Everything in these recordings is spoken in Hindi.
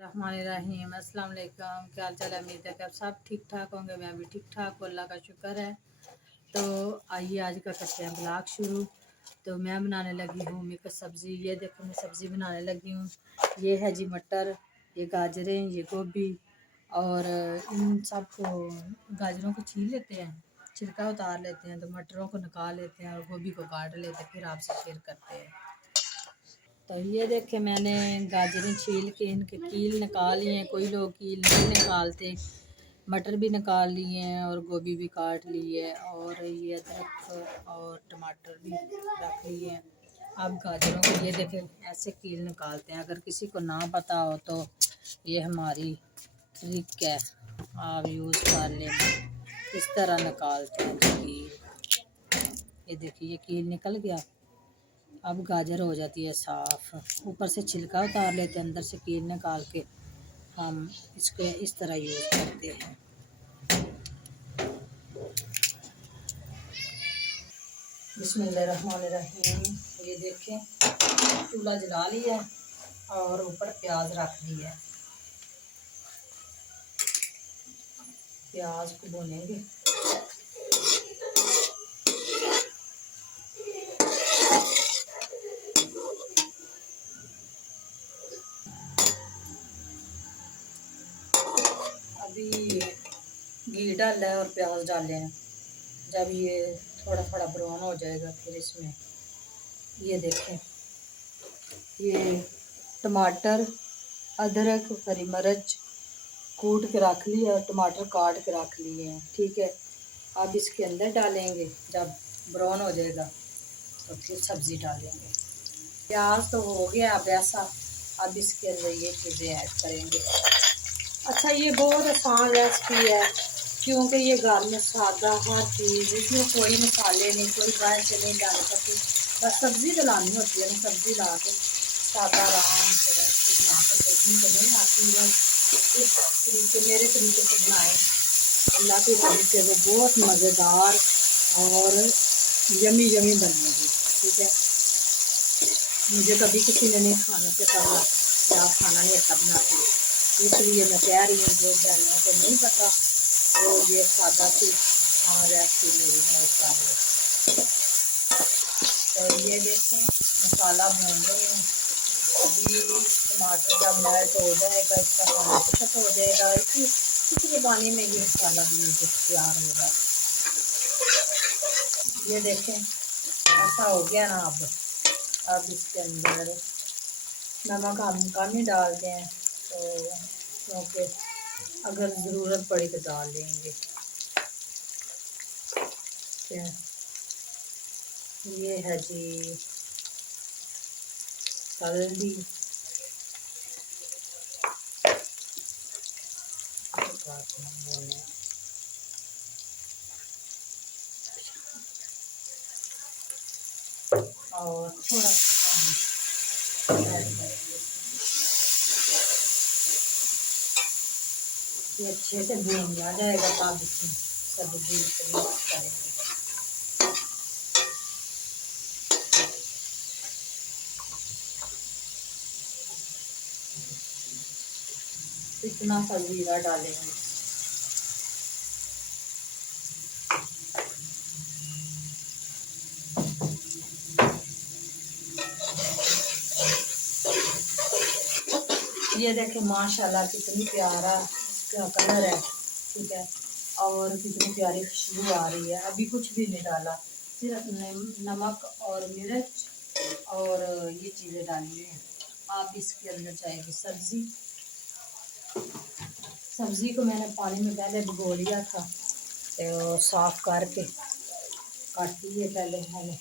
रहमानिर्रहीम। अस्सलाम वालेकुम। क्या हाल चाल है? उम्मीद है कि आप सब ठीक ठाक होंगे। मैं भी ठीक ठाक हूँ, अल्लाह का शुक्र है। तो आइए आज का करते हैं ब्लॉग शुरू। तो मैं बनाने लगी हूँ मिक्स सब्ज़ी। ये देखो मैं सब्ज़ी बनाने लगी हूँ। ये है जी मटर, ये गाजरें, ये गोभी, और इन सब को गाजरों को छील लेते हैं, छिलका उतार लेते हैं, तो मटरों को निकाल लेते हैं और गोभी को काट लेते हैं, फिर आपसे शेयर करते हैं। तो ये देखे मैंने गाजरें छील के इनके कील निकाल लिए हैं। कोई लोग कील नहीं निकालते। मटर भी निकाल लिए हैं और गोभी भी काट ली है, और ये अदरक और टमाटर भी रख लिए हैं। अब गाजरों को ये देखें ऐसे कील निकालते हैं। अगर किसी को ना पता हो तो ये हमारी ट्रिक है, आप यूज़ कर लेना। इस तरह निकालते हैं कील। ये देखिए ये कील निकल गया। अब गाजर हो जाती है साफ़। ऊपर से छिलका उतार लेते हैं, अंदर से कील निकाल के हम इसको इस तरह यूज़ करते हैं। बिस्मिल्लाहिर्रहमानिर्रहीम। ये देखें चूल्हा जला लिया और ऊपर प्याज रख दिया है। प्याज को भूनेंगे। अभी घी डाला है और प्याज डाले हैं। जब ये थोड़ा थोड़ा ब्राउन हो जाएगा फिर इसमें ये देखें ये टमाटर, अदरक, हरी मिर्च कूट के रख लिया और टमाटर काट के रख लिए हैं। ठीक है, अब इसके अंदर डालेंगे। जब ब्राउन हो जाएगा तो फिर सब्ज़ी डालेंगे। प्याज तो हो गया अब ऐसा। अब इसके अंदर ये चीज़ें ऐड करेंगे। अच्छा ये बहुत आसान रेसिपी है, क्योंकि ये घर में सादा हर चीज़, इसमें कोई मसाले नहीं, कोई बाहर से नहीं डाल सकती। बस सब्ज़ी डलानी होती है ना, सब्ज़ी ला के सादा आराम से रेसिपी बना के सब्ज़ी तो नहीं आती है। इस तरीके मेरे तरीके से बनाए अल्लाह के तरीके से बहुत मज़ेदार और यमी यमी बनेगी। ठीक है, मुझे कभी किसी ने नहीं खाने से कहा कि आप खाना नहीं अच्छा बनाती है, इसलिए मैं कह रही हूँ जो बहनों को नहीं पता वो ये सादा सी रेसिपी मेरी बहुत सारी है। तो ये देखें मसाला भून रहे हैं। अभी टमाटर जब मेल्ट हो जाएगा, इसका पानी खत्म हो जाएगा, इसी पानी में ये मसाला भी तैयार होगा। ये देखें ऐसा हो गया ना। अब इसके अंदर नमक हम कम ही डालते हैं, तो क्योंकि अगर ज़रूरत पड़ी तो डाल देंगे। ये है जी हल्दी, और थोड़ा सा पानी ऐड करेंगे। ये अच्छे से भून आ जाएगा तब इसमें सब्जी मिक्स करेंगे। इतना सा जीरा डालेंगे। ये देखें माशाल्लाह कितनी प्यारा इसका कलर है। ठीक है, और कितनी प्यारी खुशबू आ रही है। अभी कुछ भी नहीं डाला, सिर्फ नमक और मिर्च और ये चीज़ें डाली हैं। आप इसके अंदर जाएगी सब्ज़ी। सब्ज़ी को मैंने पानी में पहले भिगो लिया था, तो साफ़ करके काटी है पहले मैंने।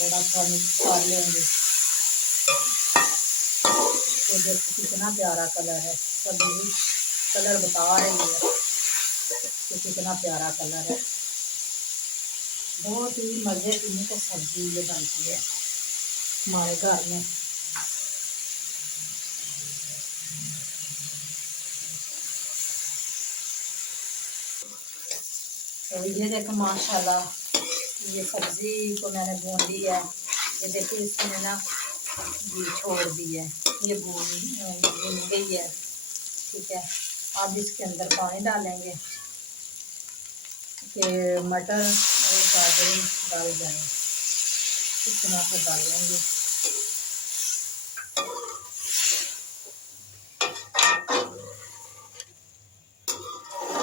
थोड़ा सा मिक्स कर लेंगे। तो देखो कितना प्यारा कलर है, सब्जी कलर बता रही है कि कितना प्यारा कलर है। बहुत ही मज़े की तो सब्जी ये बनती है हमारे घर में। तो ये देखो माशाल्लाह ये सब्ज़ी को मैंने भून ली है। ये देखिए इसमें ना घी छोड़ दी है, ये भून गई है। ठीक है, अब इसके अंदर पानी डालेंगे कि मटर और गाजर डाल जाए, इतना सा डालेंगे।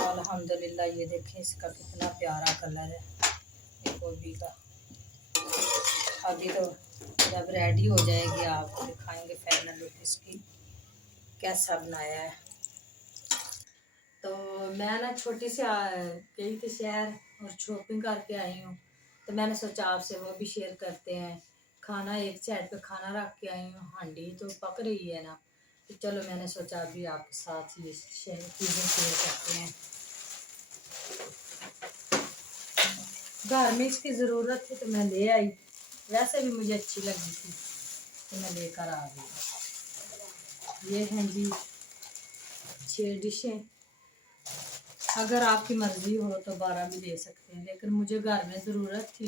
अल्हम्दुलिल्लाह, ये देखें इसका कितना प्यारा कलर है ये गोभी का। अभी तो जब रेडी हो जाएगी आपको दिखाएंगे फाइनल लुक इसकी कैसा बनाया है। तो मैं ना छोटी सी गई थी शहर और शॉपिंग करके आई हूँ, तो मैंने सोचा आपसे वो भी शेयर करते हैं। खाना एक साइड पे खाना रख के आई हूँ, हांडी तो पक रही है ना, तो चलो मैंने सोचा अभी आपके साथ ये चीज़ें शेयर करते हैं। घर में इसकी ज़रूरत थी तो मैं ले आई, वैसे भी मुझे अच्छी लगी थी तो मैं लेकर आ गई। ये हैं जी 6 डिशें। अगर आपकी मर्ज़ी हो तो 12 भी ले सकते हैं, लेकिन मुझे घर में ज़रूरत थी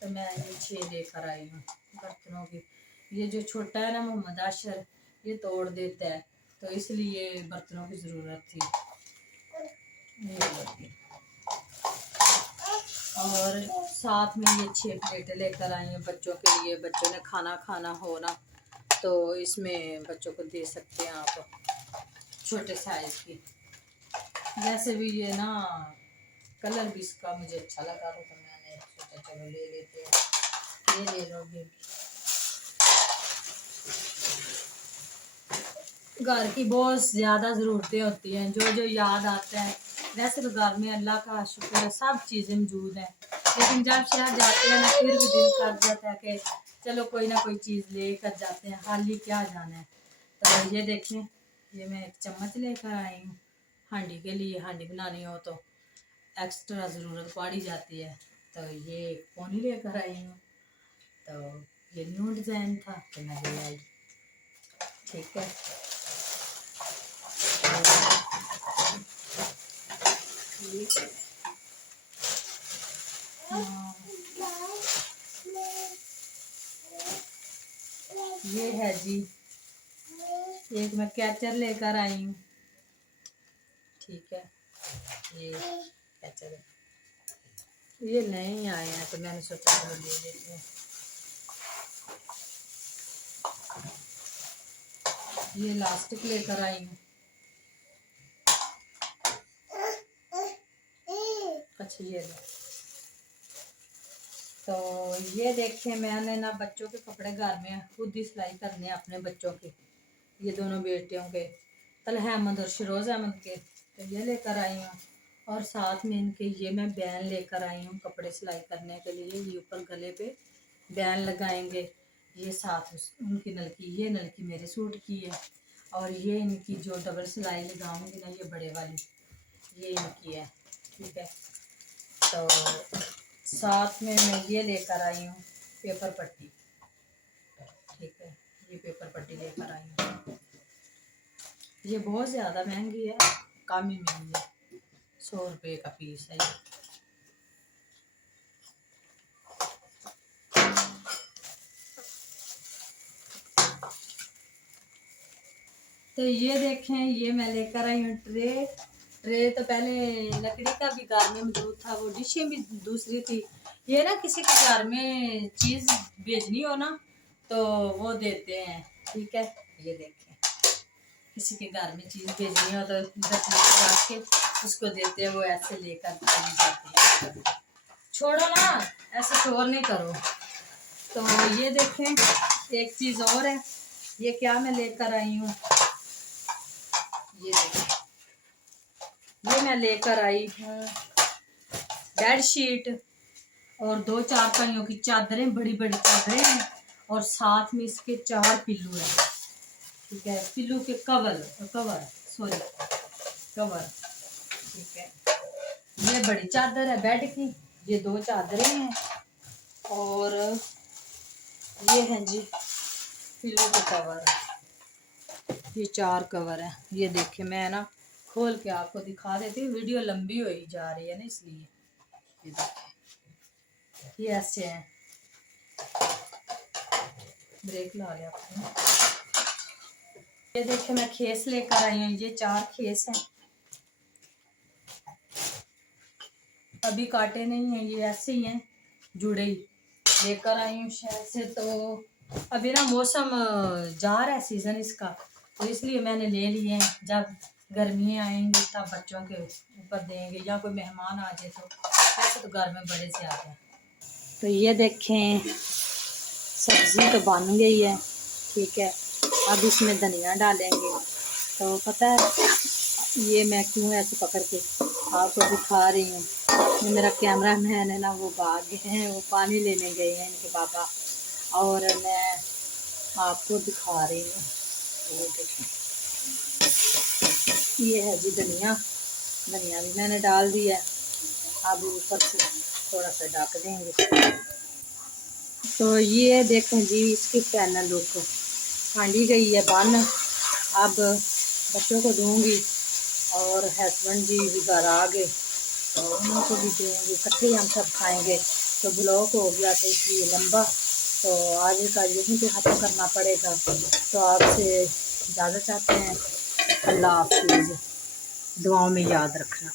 तो मैं ये 6 लेकर आई हूँ बर्तनों की। ये जो छोटा है ना मोहम्मद आशर, ये तोड़ देता है, तो इसलिए बर्तनों की ज़रूरत थी। और साथ में ये 6 प्लेटें लेकर आई हैं बच्चों के लिए। बच्चों ने खाना खाना हो ना, तो इसमें बच्चों को दे सकते हैं आप, छोटे साइज़ की। वैसे भी ये ना कलर भी इसका मुझे अच्छा लगा, तो मैंने सोचा चलो ले लेते हैं। ये ले लोगे, घर की बहुत ज़्यादा ज़रूरतें होती हैं, जो जो याद आता है। वैसे तो घर में अल्लाह का शुक्र है सब चीज़ें मौजूद हैं, लेकिन जब शहर जाते हैं ना फिर भी दिल कर जाता है कि चलो कोई ना कोई चीज़ ले कर जाते हैं, हाली क्या जाना है। तो ये देखें, ये मैं एक चम्मच लेकर आई हूँ हांडी के लिए। हांडी बनानी हो तो एक्स्ट्रा ज़रूरत पड़ी जाती है, तो ये एक पोनी लेकर आई हूँ। तो ये न्यू डिज़ाइन था तो मैं ले आई। ठीक है, ये है जी एक मैं कैचर लेकर आई हूँ। ठीक है, ये कैचर है, ये नहीं आए हैं तो मैंने सोचा चलो ले लेते हैं। ये इलास्टिक लेकर आई हूँ। अच्छा ये लो। तो ये देखें, मैंने ना बच्चों के कपड़े घर में खुद ही सिलाई करने अपने बच्चों के, ये दोनों बेटियों के, तलहा अहमद और शिरोज़ अहमद के, तो ये लेकर आई हूँ। और साथ में इनके ये मैं बैन लेकर आई हूँ कपड़े सिलाई करने के लिए। ये ऊपर गले पे बैन लगाएंगे। ये साथ उनकी नलकी, ये नलकी मेरे सूट की है, और ये इनकी जो डबल सिलाई लगाऊंगी ना, ये बड़े वाली, ये इनकी है। ठीक है, तो साथ में मैं ये लेकर आई हूँ पेपर पट्टी। ठीक है, ये पेपर पट्टी लेकर आई हूँ। ये बहुत ज़्यादा महंगी है, कम ही मिली है, 100 रुपये का पीस है ये। तो ये देखें, ये मैं लेकर आई हूँ ट्रे। ट्रे तो पहले लकड़ी का भी घर में मौजूद था, वो डिशें भी दूसरी थी। ये ना किसी के घर में चीज़ भेजनी हो ना तो वो देते हैं। ठीक है, ये देखें, किसी के घर में चीज़ भेजनी हो तो इधर रख के उसको देते हैं, वो ऐसे लेकर चली जाती है। छोड़ो ना, ऐसे शोर नहीं करो। तो ये देखें, एक चीज़ और है, ये क्या मैं लेकर आई हूँ, ये देखें, ये मैं लेकर आई हूँ बेड शीट और 2 चारपाइयों की चादरें, बड़ी बड़ी चादरें हैं, और साथ में इसके 4 पिल्लू हैं। ठीक है, पिल्लू के कवर सॉरी कवर। ठीक है, ये बड़ी चादर है बेड की, ये 2 चादरें हैं, और ये हैं जी पिल्लू के कवर, ये 4 कवर हैं। ये देखें, मैं ना खोल के आपको दिखा देती हूँ, वीडियो लंबी हो ही जा रही है ना इसलिए। ये देखें, ये ऐसे हैं, ब्रेक ला लिया आपने। ये देखे मैं खेस लेकर आई हूँ, ये 4 खेस हैं, अभी काटे नहीं हैं, ये ऐसे ही हैं जुड़े ही, लेकर आई हूँ शहर से। तो अभी ना मौसम जा रहा है सीज़न इसका, तो इसलिए मैंने ले लिए हैं, जब गर्मियाँ आएंगी तब बच्चों के ऊपर देंगे या कोई मेहमान आ जाए, तो ऐसे तो घर में बड़े से आ जाए। तो ये देखें सब्ज़ी तो बन गई है, ठीक है। अब इसमें धनिया डालेंगे। तो पता है ये मैं क्यों ऐसे पकड़ के आपको दिखा रही हूँ, ये मेरा कैमरा मैन है ना, वो भाग गए हैं, वो पानी लेने गए हैं इनके पापा, और मैं आपको दिखा रही हूँ। ये देखें, ये है जी धनिया, धनिया भी मैंने डाल दिया। अब ऊपर से थोड़ा सा ढक देंगे। तो ये देखें जी इसकी फाइनल लुक, हांडी गई है बन। अब बच्चों को दूंगी और हस्बैंड जी भी घर आ गए तो उनको भी देंगे, इकट्ठे हम सब खाएंगे। तो ब्लॉग हो गया था इसलिए लंबा, तो आज का यहीं पे ख़त्म करना पड़ेगा। तो आपसे इजाज़त चाहते हैं, अल्लाह हाफिज़, दुआओं में याद रखना।